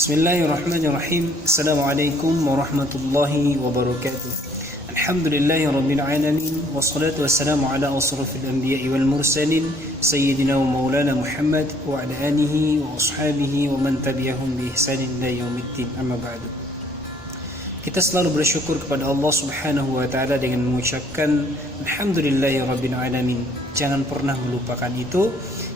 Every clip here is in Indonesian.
Bismillahirrahmanirrahim. Assalamualaikum warahmatullahi wabarakatuh. Alhamdulillahirabbil alamin wassalatu wassalamu ala asrofil anbiya'i wal mursalin sayyidina wa maulana Muhammad wa ala alihi wa ashabihi wa man tabi'ahum bi ihsanin ila yaumiddin. Amma ba'du. Kita selalu bersyukur kepada Allah Subhanahu wa taala dengan mengucapkan alhamdulillahirabbil alamin. Jangan pernah melupakan itu.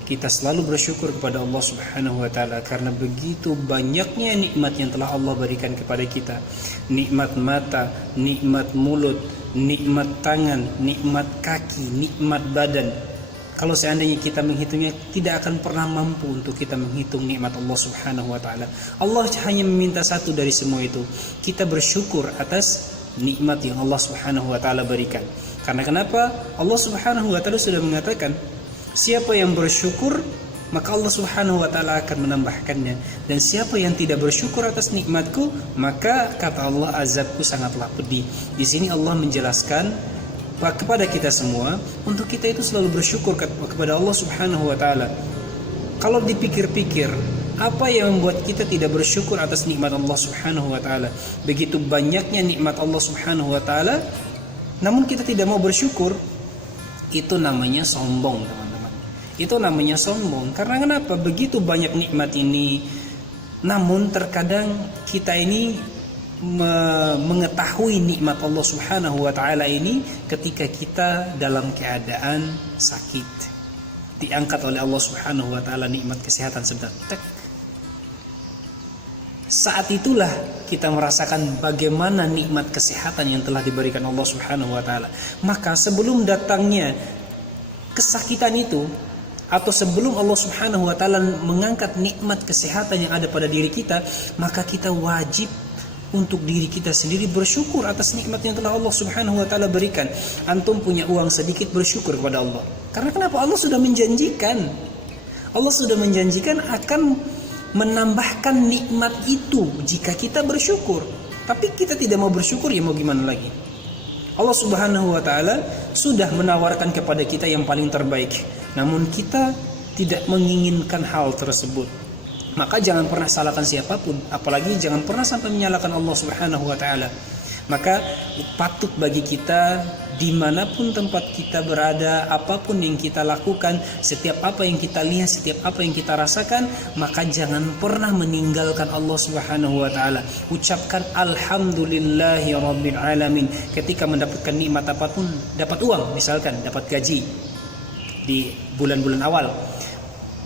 Kita selalu bersyukur kepada Allah Subhanahu wa taala karena begitu banyaknya nikmat yang telah Allah berikan kepada kita. Nikmat mata, nikmat mulut, nikmat tangan, nikmat kaki, nikmat badan. Kalau seandainya kita menghitungnya, tidak akan pernah mampu untuk kita menghitung nikmat Allah Subhanahu wa taala. Allah hanya meminta satu dari semua itu. Kita bersyukur atas nikmat yang Allah Subhanahu wa taala berikan. Karena kenapa? Allah Subhanahu wa taala sudah mengatakan, siapa yang bersyukur, maka Allah Subhanahu wa taala akan menambahkannya. Dan siapa yang tidak bersyukur atas nikmatku, maka kata Allah, azabku sangatlah pedih. Di sini Allah menjelaskan kepada kita semua untuk kita itu selalu bersyukur kepada Allah Subhanahu wa taala. Kalau dipikir-pikir, apa yang membuat kita tidak bersyukur atas nikmat Allah Subhanahu wa taala? Begitu banyaknya nikmat Allah Subhanahu wa taala, namun kita tidak mau bersyukur. Itu namanya sombong, teman-teman. Itu namanya sombong. Karena kenapa? Begitu banyak nikmat ini, namun terkadang kita ini mengetahui nikmat Allah Subhanahu wa taala ini ketika kita dalam keadaan sakit. Diangkat oleh Allah Subhanahu wa taala nikmat kesehatan sedang. Saat itulah kita merasakan bagaimana nikmat kesehatan yang telah diberikan Allah Subhanahu wa taala. Maka sebelum datangnya kesakitan itu, atau sebelum Allah Subhanahu wa taala mengangkat nikmat kesehatan yang ada pada diri kita, maka kita wajib untuk diri kita sendiri bersyukur atas nikmat yang telah Allah Subhanahu wa taala berikan. Antum punya uang sedikit, bersyukur kepada Allah. Karena kenapa? Allah sudah menjanjikan. Allah sudah menjanjikan akan menambahkan nikmat itu jika kita bersyukur. Tapi kita tidak mau bersyukur, ya mau gimana lagi? Allah Subhanahu wa taala sudah menawarkan kepada kita yang paling terbaik. Namun kita tidak menginginkan hal tersebut. Maka jangan pernah salahkan siapapun, apalagi jangan pernah sampai menyalahkan Allah Subhanahu wa taala. Maka patut bagi kita dimanapun tempat kita berada, apapun yang kita lakukan, setiap apa yang kita lihat, setiap apa yang kita rasakan, maka jangan pernah meninggalkan Allah Subhanahu wa taala. Ucapkan alhamdulillahirabbil alamin ketika mendapatkan nikmat apapun. Dapat uang misalkan, dapat gaji di bulan-bulan awal,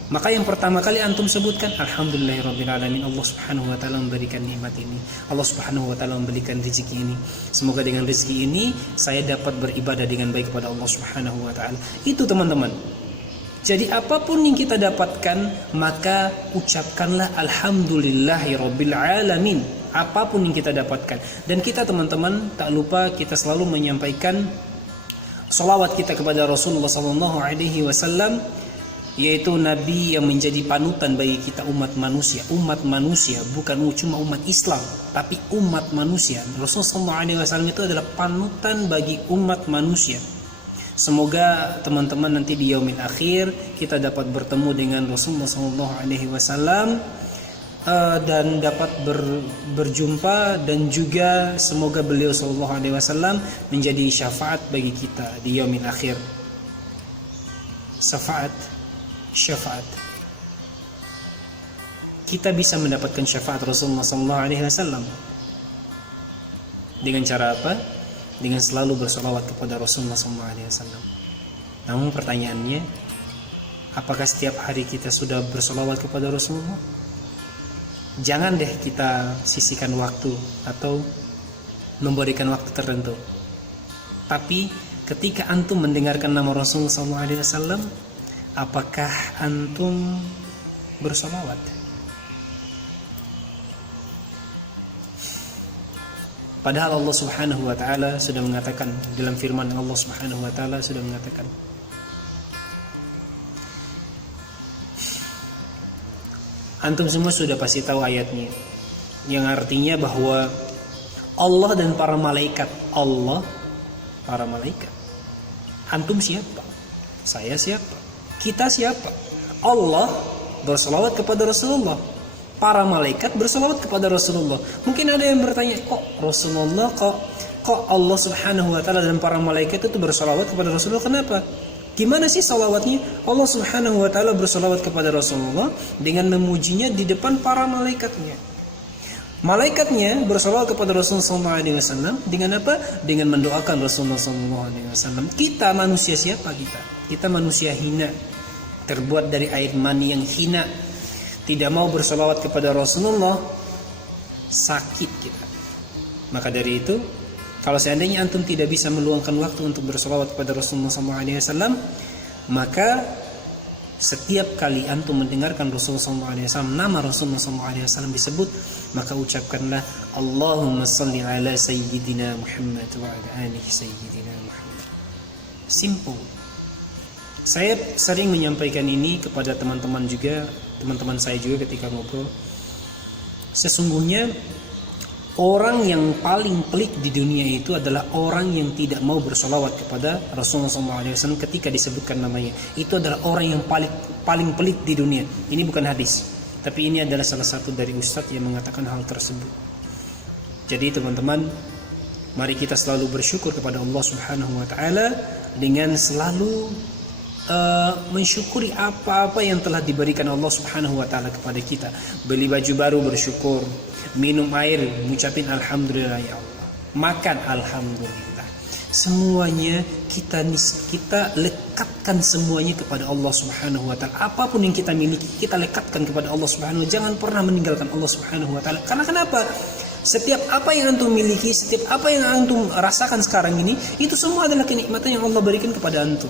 maka yang pertama kali antum sebutkan alhamdulillahirabbil alamin, Allah Subhanahu wa taala memberikan nikmat ini, Allah Subhanahu wa taala memberikan rezeki ini. Semoga dengan rezeki ini saya dapat beribadah dengan baik kepada Allah Subhanahu wa taala. Itu teman-teman. Jadi apapun yang kita dapatkan, maka ucapkanlah alhamdulillahirabbil alamin. Apapun yang kita dapatkan. Dan kita teman-teman tak lupa kita selalu menyampaikan salawat kita kepada Rasulullah sallallahu alaihi wasallam, yaitu Nabi yang menjadi panutan bagi kita umat manusia. Umat manusia, bukan cuma umat Islam, tapi umat manusia. Rasulullah SAW itu adalah panutan bagi umat manusia. Semoga teman-teman nanti di yaumil akhir kita dapat bertemu dengan Rasulullah SAW dan dapat berjumpa, dan juga semoga beliau SAW menjadi syafaat bagi kita di yaumil akhir. Syafaat. Kita bisa mendapatkan syafaat Rasulullah SAW dengan cara apa? Dengan selalu bersolawat kepada Rasulullah SAW. Namun pertanyaannya, apakah setiap hari kita sudah bersolawat kepada Rasulullah? Jangan deh kita sisihkan waktu atau memberikan waktu tertentu. Tapi ketika antum mendengarkan nama Rasulullah SAW, apakah antum bersolawat? Padahal Allah Subhanahu wa taala sudah mengatakan dalam firman Allah Subhanahu wa taala sudah mengatakan, antum semua sudah pasti tahu ayatnya, yang artinya bahwa Allah dan para malaikat. Allah, para malaikat. Antum siapa? Saya siapa? Kita siapa? Allah berselawat kepada Rasulullah. para malaikat bersolawat kepada Rasulullah. Mungkin ada yang bertanya, kok Rasulullah, kok Allah Subhanahu wa taala dan para malaikat itu bersolawat kepada Rasulullah, kenapa? Gimana sih salawatnya? Allah Subhanahu wa taala bersolawat kepada Rasulullah dengan memujinya di depan para malaikatnya. Malaikatnya bersolawat kepada Rasulullah SAW dengan apa? Dengan mendoakan Rasulullah SAW. Kita manusia siapa kita? Kita manusia hina, terbuat dari air mani yang hina. Tidak mau bersolawat kepada Rasulullah, sakit kita. Maka dari itu, kalau seandainya antum tidak bisa meluangkan waktu untuk bersolawat kepada Rasulullah SAW, maka setiap kali antum mendengarkan Rasulullah SAW, nama Rasulullah SAW disebut, maka ucapkanlah Allahumma salli ala Sayyidina Muhammad wa ala alihi Sayyidina Muhammad. Simple. Saya sering menyampaikan ini kepada teman-teman juga, teman-teman saya juga ketika ngobrol. Sesungguhnya orang yang paling pelik di dunia itu adalah orang yang tidak mau bersolawat kepada Rasulullah SAW ketika disebutkan namanya. Itu adalah orang yang paling pelik di dunia. Ini bukan hadis, tapi ini adalah salah satu dari ustadz yang mengatakan hal tersebut. Jadi teman-teman, mari kita selalu bersyukur kepada Allah Subhanahu wa taala dengan selalu mensyukuri apa-apa yang telah diberikan Allah Subhanahu wa taala kepada kita. Beli baju baru bersyukur, minum air mengucapin alhamdulillah ya Allah, makan alhamdulillah. Semuanya kita lekatkan semuanya kepada Allah Subhanahu wa taala. Apapun yang kita miliki, kita lekatkan kepada Allah Subhanahu wa taala. Jangan pernah meninggalkan Allah Subhanahu wa taala. Karena kenapa? Setiap apa yang antum miliki, setiap apa yang antum rasakan sekarang ini, itu semua adalah kenikmatan yang Allah berikan kepada antum.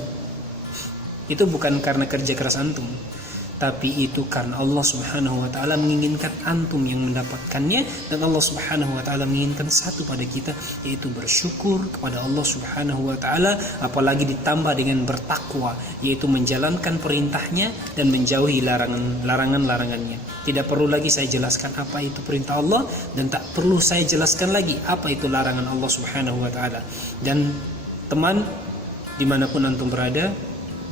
Itu bukan karena kerja keras antum, tapi itu karena Allah Subhanahu wa taala menginginkan antum yang mendapatkannya, dan Allah Subhanahu wa taala menginginkan satu pada kita, yaitu bersyukur kepada Allah Subhanahu wa taala, apalagi ditambah dengan bertakwa, yaitu menjalankan perintahnya dan menjauhi larangan-larangannya. Tidak perlu lagi saya jelaskan apa itu perintah Allah, dan tak perlu saya jelaskan lagi apa itu larangan Allah Subhanahu wa taala. Dan teman, dimanapun antum berada,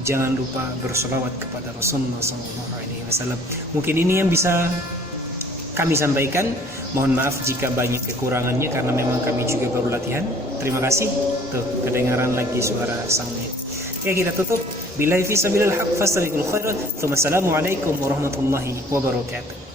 jangan lupa berselawat kepada Rasulullah SAW. Mungkin ini yang bisa kami sampaikan. Mohon maaf jika banyak kekurangannya, karena memang kami juga baru latihan. Terima kasih. Tuh, kedengaran lagi suara sangnya. Oke, kita tutup. Billahi fi sabilil haq fastabiqul khairat. Assalamualaikum warahmatullahi wabarakatuh.